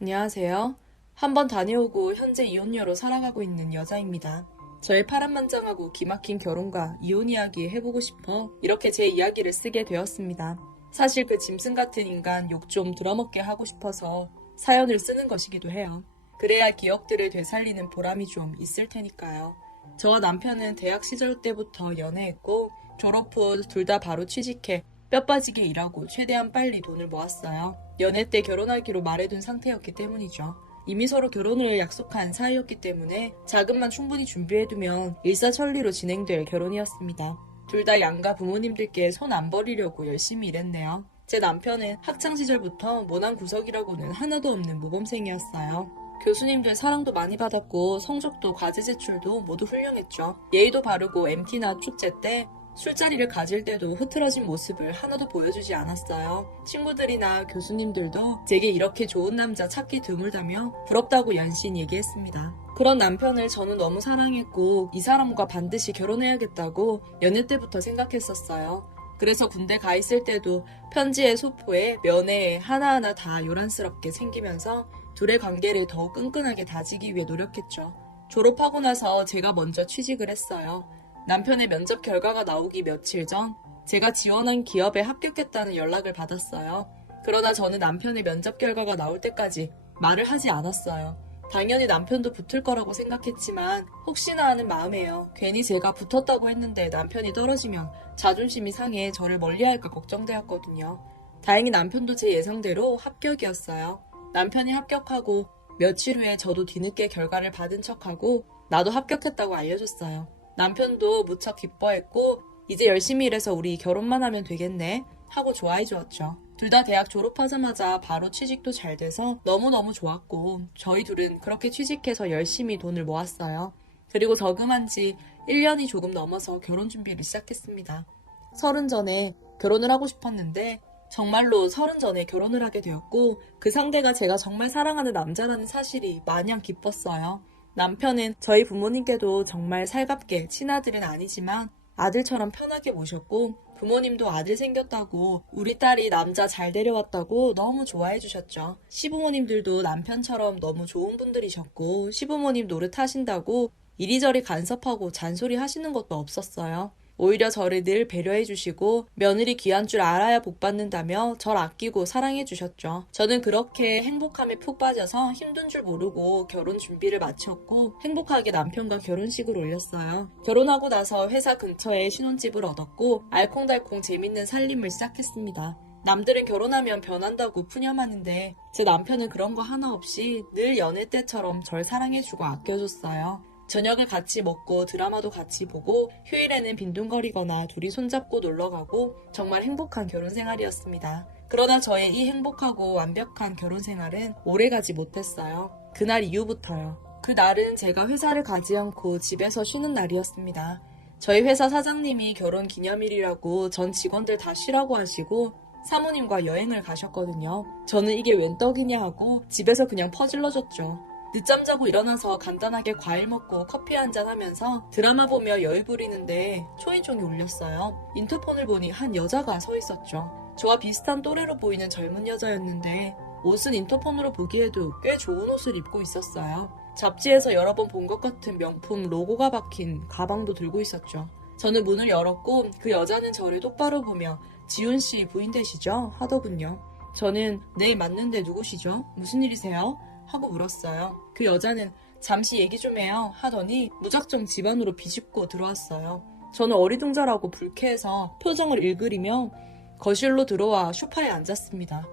안녕하세요. 한번 다녀오고 현재 이혼녀로 살아가고 있는 여자입니다. 저의 파란만장하고 기막힌 결혼과 이혼 이야기 해보고 싶어 이렇게 제 이야기를 쓰게 되었습니다. 사실 그 짐승 같은 인간 욕 좀 들어먹게 하고 싶어서 사연을 쓰는 것이기도 해요. 그래야 기억들을 되살리는 보람이 좀 있을 테니까요. 저와 남편은 대학 시절 때부터 연애했고 졸업 후 둘 다 바로 취직해 뼈 빠지게 일하고 최대한 빨리 돈을 모았어요. 연애 때 결혼하기로 말해둔 상태였기 때문이죠. 이미 서로 결혼을 약속한 사이였기 때문에 자금만 충분히 준비해두면 일사천리로 진행될 결혼이었습니다. 둘 다 양가 부모님들께 손 안 버리려고 열심히 일했네요. 제 남편은 학창시절부터 모난 구석이라고는 하나도 없는 모범생이었어요. 교수님들 사랑도 많이 받았고 성적도 과제 제출도 모두 훌륭했죠. 예의도 바르고 MT나 축제 때 술자리를 가질 때도 흐트러진 모습을 하나도 보여주지 않았어요. 친구들이나 교수님들도 제게 이렇게 좋은 남자 찾기 드물다며 부럽다고 연신 얘기했습니다. 그런 남편을 저는 너무 사랑했고 이 사람과 반드시 결혼해야겠다고 연애 때부터 생각했었어요. 그래서 군대 가 있을 때도 편지에 소포에 면회에 하나하나 다 요란스럽게 챙기면서 둘의 관계를 더욱 끈끈하게 다지기 위해 노력했죠. 졸업하고 나서 제가 먼저 취직을 했어요. 남편의 면접 결과가 나오기 며칠 전 제가 지원한 기업에 합격했다는 연락을 받았어요. 그러나 저는 남편의 면접 결과가 나올 때까지 말을 하지 않았어요. 당연히 남편도 붙을 거라고 생각했지만 혹시나 하는 마음에요. 괜히 제가 붙었다고 했는데 남편이 떨어지면 자존심이 상해 저를 멀리할까 걱정되었거든요. 다행히 남편도 제 예상대로 합격이었어요. 남편이 합격하고 며칠 후에 저도 뒤늦게 결과를 받은 척하고 나도 합격했다고 알려줬어요. 남편도 무척 기뻐했고 이제 열심히 일해서 우리 결혼만 하면 되겠네 하고 좋아해 주었죠. 둘 다 대학 졸업하자마자 바로 취직도 잘 돼서 너무너무 좋았고 저희 둘은 그렇게 취직해서 열심히 돈을 모았어요. 그리고 저금한 지 1년이 조금 넘어서 결혼 준비를 시작했습니다. 30 전에 결혼을 하고 싶었는데 정말로 30 전에 결혼을 하게 되었고 그 상대가 제가 정말 사랑하는 남자라는 사실이 마냥 기뻤어요. 남편은 저희 부모님께도 정말 살갑게 친아들은 아니지만 아들처럼 편하게 모셨고 부모님도 아들 생겼다고 우리 딸이 남자 잘 데려왔다고 너무 좋아해 주셨죠. 시부모님들도 남편처럼 너무 좋은 분들이셨고 시부모님 노릇하신다고 이리저리 간섭하고 잔소리 하시는 것도 없었어요. 오히려 저를 늘 배려해 주시고 며느리 귀한 줄 알아야 복 받는다며 절 아끼고 사랑해 주셨죠. 저는 그렇게 행복함에 푹 빠져서 힘든 줄 모르고 결혼 준비를 마쳤고 행복하게 남편과 결혼식을 올렸어요. 결혼하고 나서 회사 근처에 신혼집을 얻었고 알콩달콩 재밌는 살림을 시작했습니다. 남들은 결혼하면 변한다고 푸념하는데 제 남편은 그런 거 하나 없이 늘 연애 때처럼 절 사랑해주고 아껴줬어요. 저녁을 같이 먹고 드라마도 같이 보고 휴일에는 빈둥거리거나 둘이 손잡고 놀러가고 정말 행복한 결혼생활이었습니다. 그러나 저의 이 행복하고 완벽한 결혼생활은 오래가지 못했어요. 그날 이후부터요. 그날은 제가 회사를 가지 않고 집에서 쉬는 날이었습니다. 저희 회사 사장님이 결혼 기념일이라고 전 직원들 다 쉬라고 하시고 사모님과 여행을 가셨거든요. 저는 이게 웬 떡이냐 하고 집에서 그냥 퍼질러졌죠. 늦잠 자고 일어나서 간단하게 과일 먹고 커피 한잔 하면서 드라마 보며 여유 부리는데 초인종이 울렸어요. 인터폰을 보니 한 여자가 서 있었죠. 저와 비슷한 또래로 보이는 젊은 여자였는데 옷은 인터폰으로 보기에도 꽤 좋은 옷을 입고 있었어요. 잡지에서 여러 번 본 것 같은 명품 로고가 박힌 가방도 들고 있었죠. 저는 문을 열었고 그 여자는 저를 똑바로 보며 지훈씨 부인 되시죠? 하더군요. 저는 네 맞는데 누구시죠? 무슨 일이세요? 하고 물었어요. 그 여자는 잠시 얘기 좀 해요 하더니 무작정 집 안으로 비집고 들어왔어요. 저는 어리둥절하고 불쾌해서 표정을 일그리며 거실로 들어와 소파에 앉았습니다.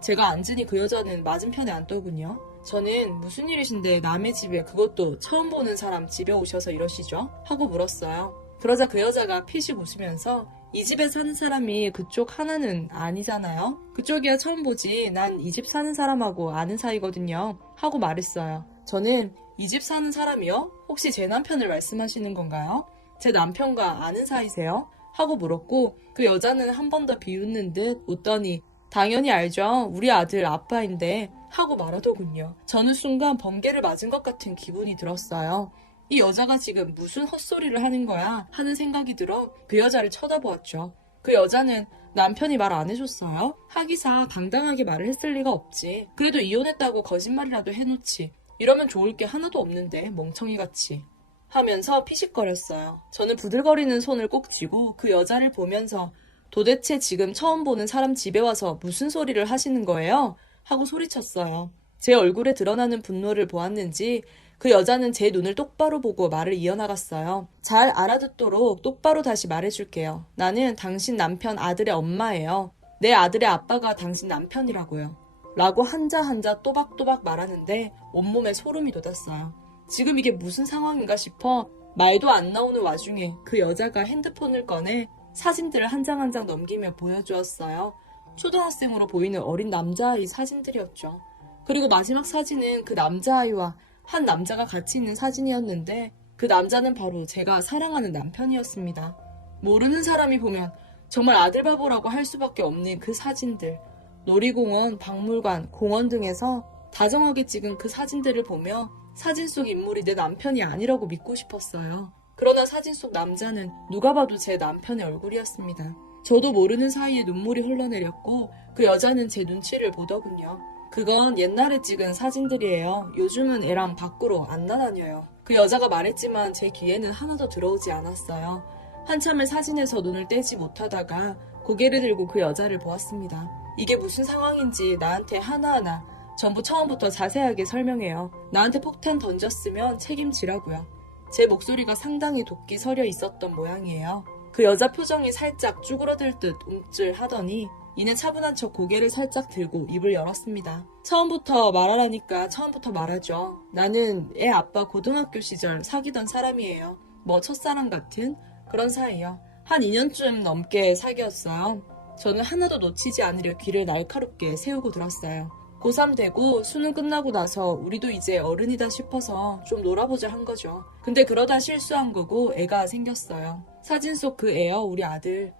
제가 앉으니 그 여자는 맞은편에 앉더군요. 저는 무슨 일이신데 남의 집에 그것도 처음 보는 사람 집에 오셔서 이러시죠? 하고 물었어요. 그러자 그 여자가 피식 웃으면서 이 집에 사는 사람이 그쪽 하나는 아니잖아요. 그쪽이야 처음 보지. 난 이 집 사는 사람하고 아는 사이거든요. 하고 말했어요. 저는 이 집 사는 사람이요? 혹시 제 남편을 말씀하시는 건가요? 제 남편과 아는 사이세요? 하고 물었고 그 여자는 한 번 더 비웃는 듯 웃더니 당연히 알죠. 우리 아들 아빠인데 하고 말하더군요. 저는 순간 번개를 맞은 것 같은 기분이 들었어요. 이 여자가 지금 무슨 헛소리를 하는 거야 하는 생각이 들어 그 여자를 쳐다보았죠. 그 여자는 남편이 말 안 해줬어요? 하기사 당당하게 말을 했을 리가 없지. 그래도 이혼했다고 거짓말이라도 해놓지. 이러면 좋을 게 하나도 없는데 멍청이같이. 하면서 피식거렸어요. 저는 부들거리는 손을 꼭 쥐고 그 여자를 보면서 도대체 지금 처음 보는 사람 집에 와서 무슨 소리를 하시는 거예요? 하고 소리쳤어요. 제 얼굴에 드러나는 분노를 보았는지 그 여자는 제 눈을 똑바로 보고 말을 이어나갔어요. 잘 알아듣도록 똑바로 다시 말해줄게요. 나는 당신 남편 아들의 엄마예요. 내 아들의 아빠가 당신 남편이라고요. 라고 한자 한자 또박또박 말하는데 온몸에 소름이 돋았어요. 지금 이게 무슨 상황인가 싶어 말도 안 나오는 와중에 그 여자가 핸드폰을 꺼내 사진들을 한 장 한 장 넘기며 보여주었어요. 초등학생으로 보이는 어린 남자아이 사진들이었죠. 그리고 마지막 사진은 그 남자아이와 한 남자가 같이 있는 사진이었는데 그 남자는 바로 제가 사랑하는 남편이었습니다. 모르는 사람이 보면 정말 아들바보라고 할 수밖에 없는 그 사진들. 놀이공원, 박물관, 공원 등에서 다정하게 찍은 그 사진들을 보며 사진 속 인물이 내 남편이 아니라고 믿고 싶었어요. 그러나 사진 속 남자는 누가 봐도 제 남편의 얼굴이었습니다. 저도 모르는 사이에 눈물이 흘러내렸고 그 여자는 제 눈치를 보더군요. 그건 옛날에 찍은 사진들이에요. 요즘은 애랑 밖으로 안 나다녀요. 그 여자가 말했지만 제 귀에는 하나도 들어오지 않았어요. 한참을 사진에서 눈을 떼지 못하다가 고개를 들고 그 여자를 보았습니다. 이게 무슨 상황인지 나한테 하나하나 전부 처음부터 자세하게 설명해요. 나한테 폭탄 던졌으면 책임지라고요. 제 목소리가 상당히 돋기 서려 있었던 모양이에요. 그 여자 표정이 살짝 쭈그러들 듯 움찔하더니 이내 차분한 척 고개를 살짝 들고 입을 열었습니다. 처음부터 말하라니까 처음부터 말하죠. 나는 애 아빠 고등학교 시절 사귀던 사람이에요. 뭐 첫사랑 같은 그런 사이요. 한 2년쯤 넘게 사귀었어요. 저는 하나도 놓치지 않으려 귀를 날카롭게 세우고 들었어요. 고3 되고 수능 끝나고 나서 우리도 이제 어른이다 싶어서 좀 놀아보자 한 거죠. 근데 그러다 실수한 거고 애가 생겼어요. 사진 속 그 애요, 우리 아들.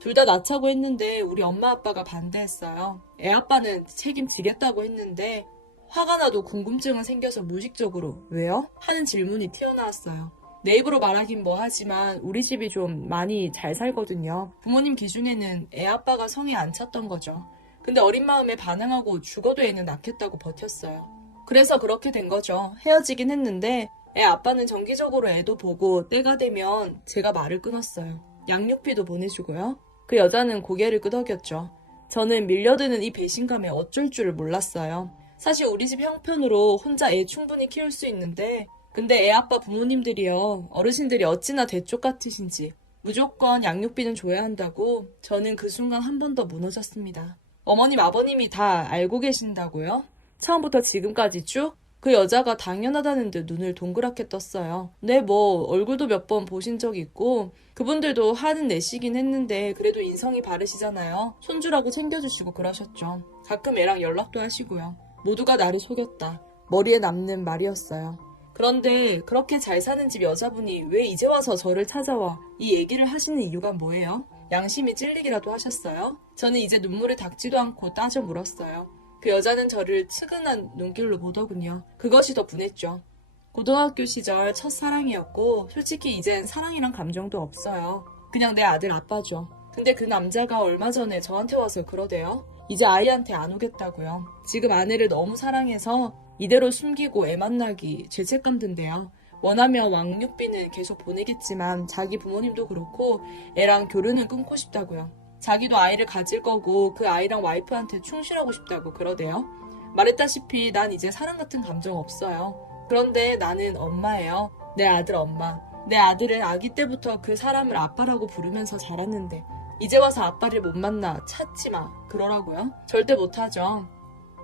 둘 다 낳자고 했는데 우리 엄마 아빠가 반대했어요. 애 아빠는 책임지겠다고 했는데 화가 나도 궁금증은 생겨서 무의식적으로 왜요? 하는 질문이 튀어나왔어요. 내 입으로 말하긴 뭐하지만 우리 집이 좀 많이 잘 살거든요. 부모님 귀중에는 애 아빠가 성에 안 찼던 거죠. 근데 어린 마음에 반항하고 죽어도 애는 낳겠다고 버텼어요. 그래서 그렇게 된 거죠. 헤어지긴 했는데 애 아빠는 정기적으로 애도 보고 때가 되면 제가 말을 끊었어요. 양육비도 보내주고요. 그 여자는 고개를 끄덕였죠. 저는 밀려드는 이 배신감에 어쩔 줄을 몰랐어요. 사실 우리 집 형편으로 혼자 애 충분히 키울 수 있는데 근데 애 아빠 부모님들이요. 어르신들이 어찌나 대쪽 같으신지 무조건 양육비는 줘야 한다고 저는 그 순간 한 번 더 무너졌습니다. 어머님 아버님이 다 알고 계신다고요? 처음부터 지금까지 쭉? 그 여자가 당연하다는 듯 눈을 동그랗게 떴어요. 네, 뭐 얼굴도 몇 번 보신 적 있고 그분들도 화는 내시긴 했는데 그래도 인성이 바르시잖아요. 손주라고 챙겨주시고 그러셨죠. 가끔 애랑 연락도 하시고요. 모두가 나를 속였다. 머리에 남는 말이었어요. 그런데 그렇게 잘 사는 집 여자분이 왜 이제 와서 저를 찾아와 이 얘기를 하시는 이유가 뭐예요? 양심이 찔리기라도 하셨어요? 저는 이제 눈물을 닦지도 않고 따져 물었어요. 그 여자는 저를 측은한 눈길로 보더군요. 그것이 더 분했죠. 고등학교 시절 첫사랑이었고 솔직히 이젠 사랑이란 감정도 없어요. 그냥 내 아들 아빠죠. 근데 그 남자가 얼마 전에 저한테 와서 그러대요. 이제 아이한테 안 오겠다고요. 지금 아내를 너무 사랑해서 이대로 숨기고 애 만나기 죄책감 든대요. 원하면 왕육비는 계속 보내겠지만 자기 부모님도 그렇고 애랑 교류는 끊고 싶다고요. 자기도 아이를 가질 거고 그 아이랑 와이프한테 충실하고 싶다고 그러대요. 말했다시피 난 이제 사랑 같은 감정 없어요. 그런데 나는 엄마예요. 내 아들 엄마. 내 아들은 아기 때부터 그 사람을 아빠라고 부르면서 자랐는데 이제 와서 아빠를 못 만나 찾지 마 그러라고요? 절대 못하죠.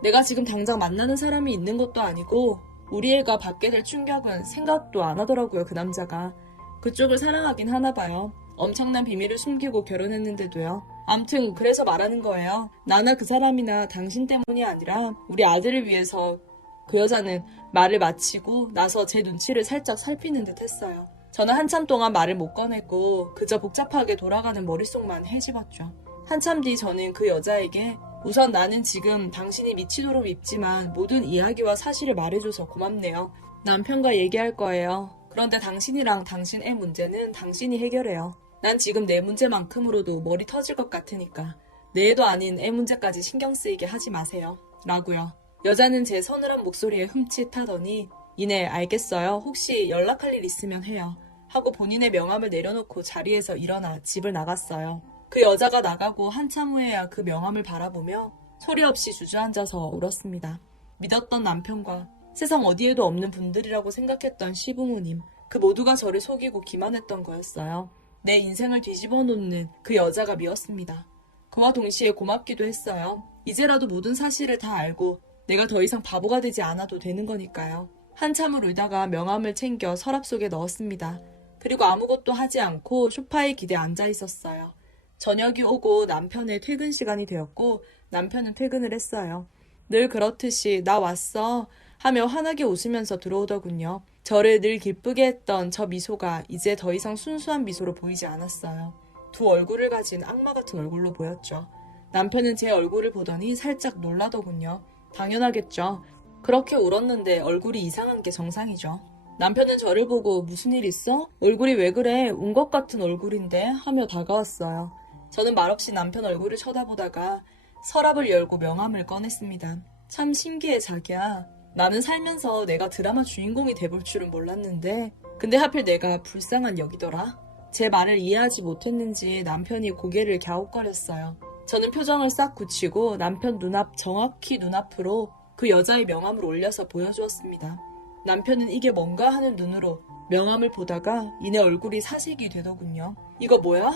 내가 지금 당장 만나는 사람이 있는 것도 아니고 우리 애가 받게 될 충격은 생각도 안 하더라고요. 그 남자가. 그쪽을 사랑하긴 하나 봐요. 엄청난 비밀을 숨기고 결혼했는데도요. 암튼 그래서 말하는 거예요. 나나 그 사람이나 당신 때문이 아니라 우리 아들을 위해서 그 여자는 말을 마치고 나서 제 눈치를 살짝 살피는 듯 했어요. 저는 한참 동안 말을 못 꺼냈고 그저 복잡하게 돌아가는 머릿속만 헤집었죠. 한참 뒤 저는 그 여자에게 우선 나는 지금 당신이 미치도록 밉지만 모든 이야기와 사실을 말해줘서 고맙네요. 남편과 얘기할 거예요. 그런데 당신이랑 당신 애 문제는 당신이 해결해요. 난 지금 내 문제만큼으로도 머리 터질 것 같으니까 내 애도 아닌 애 문제까지 신경 쓰이게 하지 마세요. 라고요. 여자는 제 서늘한 목소리에 흠칫하더니 이내 알겠어요. 혹시 연락할 일 있으면 해요. 하고 본인의 명함을 내려놓고 자리에서 일어나 집을 나갔어요. 그 여자가 나가고 한참 후에야 그 명함을 바라보며 소리 없이 주저앉아서 울었습니다. 믿었던 남편과 세상 어디에도 없는 분들이라고 생각했던 시부모님, 그 모두가 저를 속이고 기만했던 거였어요. 내 인생을 뒤집어 놓는 그 여자가 미웠습니다. 그와 동시에 고맙기도 했어요. 이제라도 모든 사실을 다 알고 내가 더 이상 바보가 되지 않아도 되는 거니까요. 한참을 울다가 명함을 챙겨 서랍 속에 넣었습니다. 그리고 아무것도 하지 않고 소파에 기대 앉아 있었어요. 저녁이 오고 남편의 퇴근 시간이 되었고 남편은 퇴근을 했어요. 늘 그렇듯이 나 왔어 하며 환하게 웃으면서 들어오더군요. 저를 늘 기쁘게 했던 저 미소가 이제 더 이상 순수한 미소로 보이지 않았어요. 두 얼굴을 가진 악마 같은 얼굴로 보였죠. 남편은 제 얼굴을 보더니 살짝 놀라더군요. 당연하겠죠. 그렇게 울었는데 얼굴이 이상한 게 정상이죠. 남편은 저를 보고 무슨 일 있어? 얼굴이 왜 그래? 운 것 같은 얼굴인데? 하며 다가왔어요. 저는 말없이 남편 얼굴을 쳐다보다가 서랍을 열고 명함을 꺼냈습니다. 참 신기해 자기야. 나는 살면서 내가 드라마 주인공이 돼볼 줄은 몰랐는데 근데 하필 내가 불쌍한 역이더라. 제 말을 이해하지 못했는지 남편이 고개를 갸웃거렸어요. 저는 표정을 싹 굳히고 남편 눈앞 정확히 눈앞으로 그 여자의 명함을 올려서 보여주었습니다. 남편은 이게 뭔가 하는 눈으로 명함을 보다가 이내 얼굴이 사색이 되더군요. 이거 뭐야?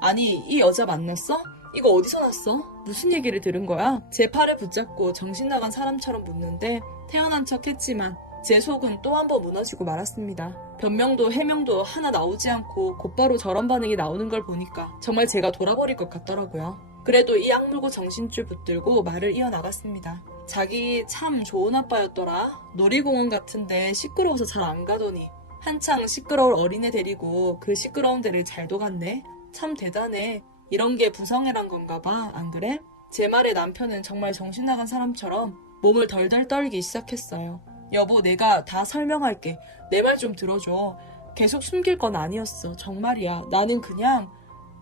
아니 이 여자 만났어? 이거 어디서 났어? 무슨 얘기를 들은 거야? 제 팔을 붙잡고 정신 나간 사람처럼 묻는데 태어난 척 했지만 제 속은 또 한 번 무너지고 말았습니다. 변명도 해명도 하나 나오지 않고 곧바로 저런 반응이 나오는 걸 보니까 정말 제가 돌아버릴 것 같더라고요. 그래도 이 악물고 정신줄 붙들고 말을 이어나갔습니다. 자기 참 좋은 아빠였더라. 놀이공원 같은데 시끄러워서 잘 안 가더니 한창 시끄러울 어린애 데리고 그 시끄러운 데를 잘도 갔네. 참 대단해. 이런 게 부성애란 건가 봐. 안 그래? 제 말에 남편은 정말 정신 나간 사람처럼 몸을 덜덜 떨기 시작했어요. 여보, 내가 다 설명할게. 내 말 좀 들어줘. 계속 숨길 건 아니었어. 정말이야. 나는 그냥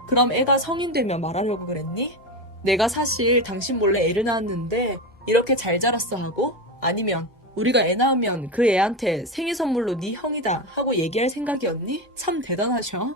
그럼 애가 성인 되면 말하려고 그랬니? 내가 사실 당신 몰래 애를 낳았는데 이렇게 잘 자랐어 하고? 아니면 우리가 애 낳으면 그 애한테 생일 선물로 네 형이다 하고 얘기할 생각이었니? 참 대단하셔.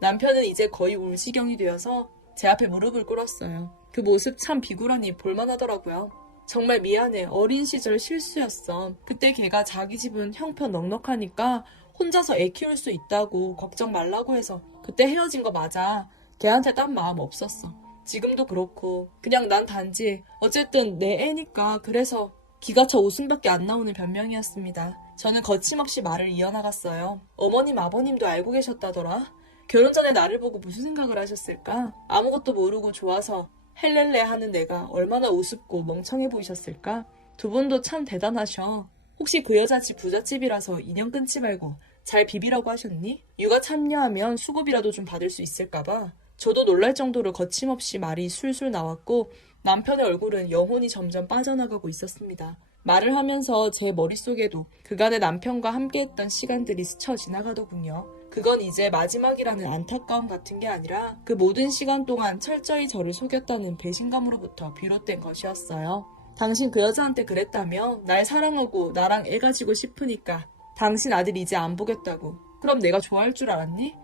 남편은 이제 거의 울 지경이 되어서 제 앞에 무릎을 꿇었어요. 그 모습 참 비굴하니 볼만하더라고요. 정말 미안해. 어린 시절 실수였어. 그때 걔가 자기 집은 형편 넉넉하니까 혼자서 애 키울 수 있다고 걱정 말라고 해서 그때 헤어진 거 맞아. 걔한테 딴 마음 없었어. 지금도 그렇고 그냥 난 단지 어쨌든 내 애니까 그래서 기가 차 웃음밖에 안 나오는 변명이었습니다. 저는 거침없이 말을 이어나갔어요. 어머님 아버님도 알고 계셨다더라. 결혼 전에 나를 보고 무슨 생각을 하셨을까? 아무것도 모르고 좋아서 헬렐레 하는 내가 얼마나 우습고 멍청해 보이셨을까? 두 분도 참 대단하셔. 혹시 그 여자 집 부잣집이라서 인연 끊지 말고 잘 비비라고 하셨니? 육아 참여하면 수급이라도 좀 받을 수 있을까봐. 저도 놀랄 정도로 거침없이 말이 술술 나왔고 남편의 얼굴은 영혼이 점점 빠져나가고 있었습니다. 말을 하면서 제 머릿속에도 그간의 남편과 함께했던 시간들이 스쳐 지나가더군요. 그건 이제 마지막이라는 안타까움 같은 게 아니라 그 모든 시간 동안 철저히 저를 속였다는 배신감으로부터 비롯된 것이었어요. 당신 그 여자한테 그랬다며? 날 사랑하고 나랑 애 가지고 싶으니까 당신 아들 이제 안 보겠다고. 그럼 내가 좋아할 줄 알았니?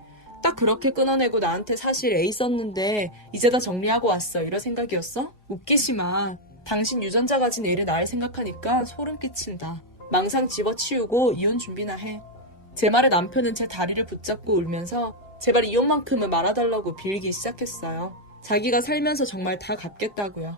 딱 그렇게 끊어내고 나한테 사실 애 있었는데 이제 다 정리하고 왔어. 이런 생각이었어? 웃기지 마. 당신 유전자 가진 애를 낳을 생각하니까 소름 끼친다. 망상 집어치우고 이혼 준비나 해. 제 말에 남편은 제 다리를 붙잡고 울면서 제발 이혼만큼은 말아달라고 빌기 시작했어요. 자기가 살면서 정말 다 갚겠다고요.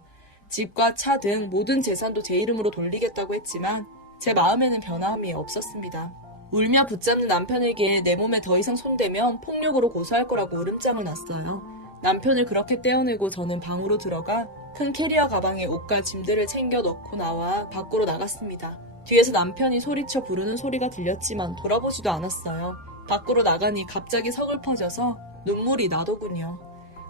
집과 차 등 모든 재산도 제 이름으로 돌리겠다고 했지만 제 마음에는 변함이 없었습니다. 울며 붙잡는 남편에게 내 몸에 더 이상 손대면 폭력으로 고소할 거라고 으름장을 놨어요. 남편을 그렇게 떼어내고 저는 방으로 들어가 큰 캐리어 가방에 옷과 짐들을 챙겨 넣고 나와 밖으로 나갔습니다. 뒤에서 남편이 소리쳐 부르는 소리가 들렸지만 돌아보지도 않았어요. 밖으로 나가니 갑자기 서글퍼져서 눈물이 나더군요.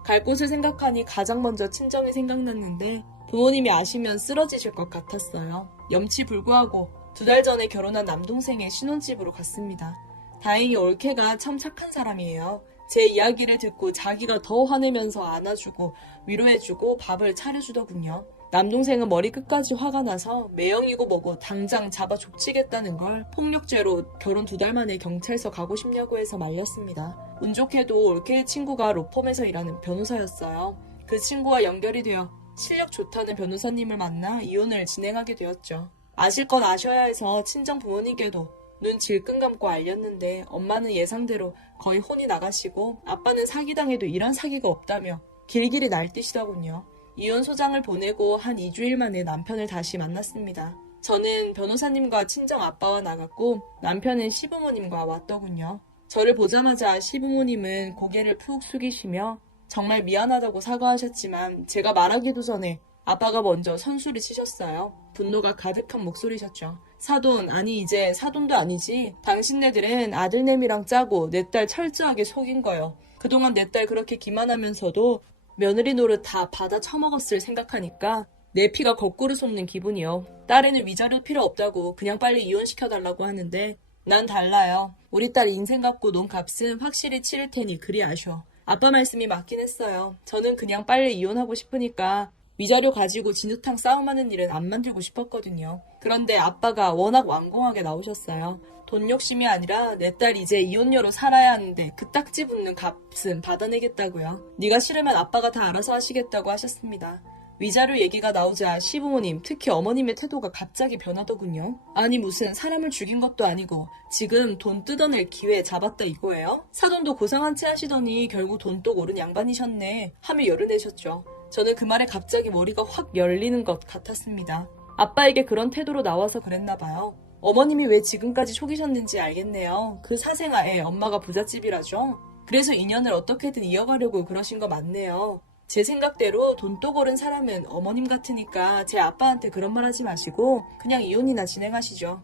갈 곳을 생각하니 가장 먼저 친정이 생각났는데 부모님이 아시면 쓰러지실 것 같았어요. 염치불구하고 2달 전에 결혼한 남동생의 신혼집으로 갔습니다. 다행히 올케가 참 착한 사람이에요. 제 이야기를 듣고 자기가 더 화내면서 안아주고 위로해주고 밥을 차려주더군요. 남동생은 머리 끝까지 화가 나서 매형이고 뭐고 당장 잡아 족치겠다는 걸 폭력죄로 결혼 2달 만에 경찰서 가고 싶냐고 해서 말렸습니다. 운 좋게도 올케의 친구가 로펌에서 일하는 변호사였어요. 그 친구와 연결이 되어 실력 좋다는 변호사님을 만나 이혼을 진행하게 되었죠. 아실 건 아셔야 해서 친정 부모님께도 눈 질끈 감고 알렸는데 엄마는 예상대로 거의 혼이 나가시고 아빠는 사기당해도 이런 사기가 없다며 길길이 날뛰시더군요. 이혼 소장을 보내고 한 2주일 만에 남편을 다시 만났습니다. 저는 변호사님과 친정 아빠와 나갔고 남편은 시부모님과 왔더군요. 저를 보자마자 시부모님은 고개를 푹 숙이시며 정말 미안하다고 사과하셨지만 제가 말하기도 전에 아빠가 먼저 선수를 치셨어요. 분노가 가득한 목소리셨죠. 사돈, 아니 이제 사돈도 아니지. 당신네들은 아들내미랑 짜고 내 딸 철저하게 속인 거요. 그동안 내 딸 그렇게 기만하면서도 며느리 노릇 다 받아 처먹었을 생각하니까 내 피가 거꾸로 솟는 기분이요. 딸에는 위자료 필요 없다고 그냥 빨리 이혼시켜달라고 하는데 난 달라요. 우리 딸 인생 갖고 논 값은 확실히 치를 테니 그리 아셔. 아빠 말씀이 맞긴 했어요. 저는 그냥 빨리 이혼하고 싶으니까 위자료 가지고 진흙탕 싸움하는 일은 안 만들고 싶었거든요. 그런데 아빠가 워낙 완공하게 나오셨어요. 돈 욕심이 아니라 내 딸 이제 이혼녀로 살아야 하는데 그 딱지 붙는 값은 받아내겠다고요. 네가 싫으면 아빠가 다 알아서 하시겠다고 하셨습니다. 위자료 얘기가 나오자 시부모님, 특히 어머님의 태도가 갑자기 변하더군요. 아니 무슨 사람을 죽인 것도 아니고 지금 돈 뜯어낼 기회 잡았다 이거예요? 사돈도 고상한 채 하시더니 결국 돈독 오른 양반이셨네 하며 열을 내셨죠. 저는 그 말에 갑자기 머리가 확 열리는 것 같았습니다. 아빠에게 그런 태도로 나와서 그랬나 봐요. 어머님이 왜 지금까지 속이셨는지 알겠네요. 그 사생아에 엄마가 부잣집이라죠. 그래서 인연을 어떻게든 이어가려고 그러신 거 맞네요. 제 생각대로 돈독 오른 사람은 어머님 같으니까 제 아빠한테 그런 말 하지 마시고 그냥 이혼이나 진행하시죠.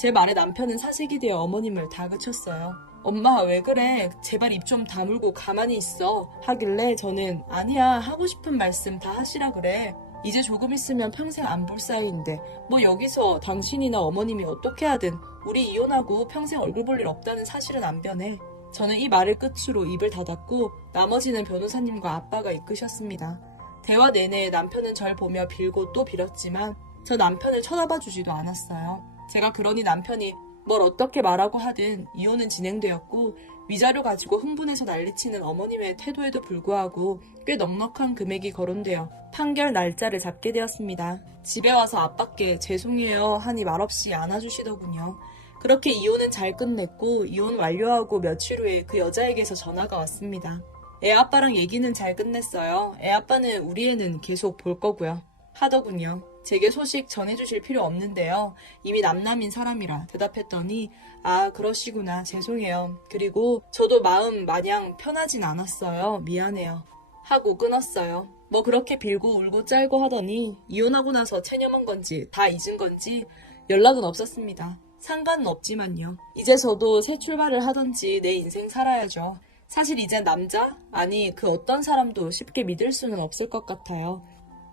제 말에 남편은 사색이 되어 어머님을 다그쳤어요. 엄마 왜 그래? 제발 입 좀 다물고 가만히 있어. 하길래 저는 아니야 하고 싶은 말씀 다 하시라 그래. 이제 조금 있으면 평생 안 볼 사이인데 뭐 여기서 당신이나 어머님이 어떻게 하든 우리 이혼하고 평생 얼굴 볼 일 없다는 사실은 안 변해. 저는 이 말을 끝으로 입을 닫았고 나머지는 변호사님과 아빠가 이끄셨습니다. 대화 내내 남편은 절 보며 빌고 또 빌었지만 저 남편을 쳐다봐 주지도 않았어요. 제가 그러니 남편이 뭘 어떻게 말하고 하든 이혼은 진행되었고 위자료 가지고 흥분해서 난리치는 어머님의 태도에도 불구하고 꽤 넉넉한 금액이 거론되어 판결 날짜를 잡게 되었습니다. 집에 와서 아빠께 죄송해요 하니 말없이 안아주시더군요. 그렇게 이혼은 잘 끝냈고 이혼 완료하고 며칠 후에 그 여자에게서 전화가 왔습니다. 애아빠랑 얘기는 잘 끝냈어요. 애아빠는 우리 애는 계속 볼 거고요. 하더군요. 제게 소식 전해주실 필요 없는데요. 이미 남남인 사람이라 대답했더니 아 그러시구나 죄송해요. 그리고 저도 마음 마냥 편하진 않았어요. 미안해요. 하고 끊었어요. 뭐 그렇게 빌고 울고 짤고 하더니 이혼하고 나서 체념한 건지 다 잊은 건지 연락은 없었습니다. 상관은 없지만요. 이제 저도 새 출발을 하던지 내 인생 살아야죠. 사실 이젠 남자? 아니 그 어떤 사람도 쉽게 믿을 수는 없을 것 같아요.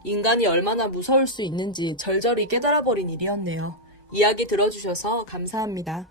인간이 얼마나 무서울 수 있는지 절절히 깨달아버린 일이었네요. 이야기 들어주셔서 감사합니다.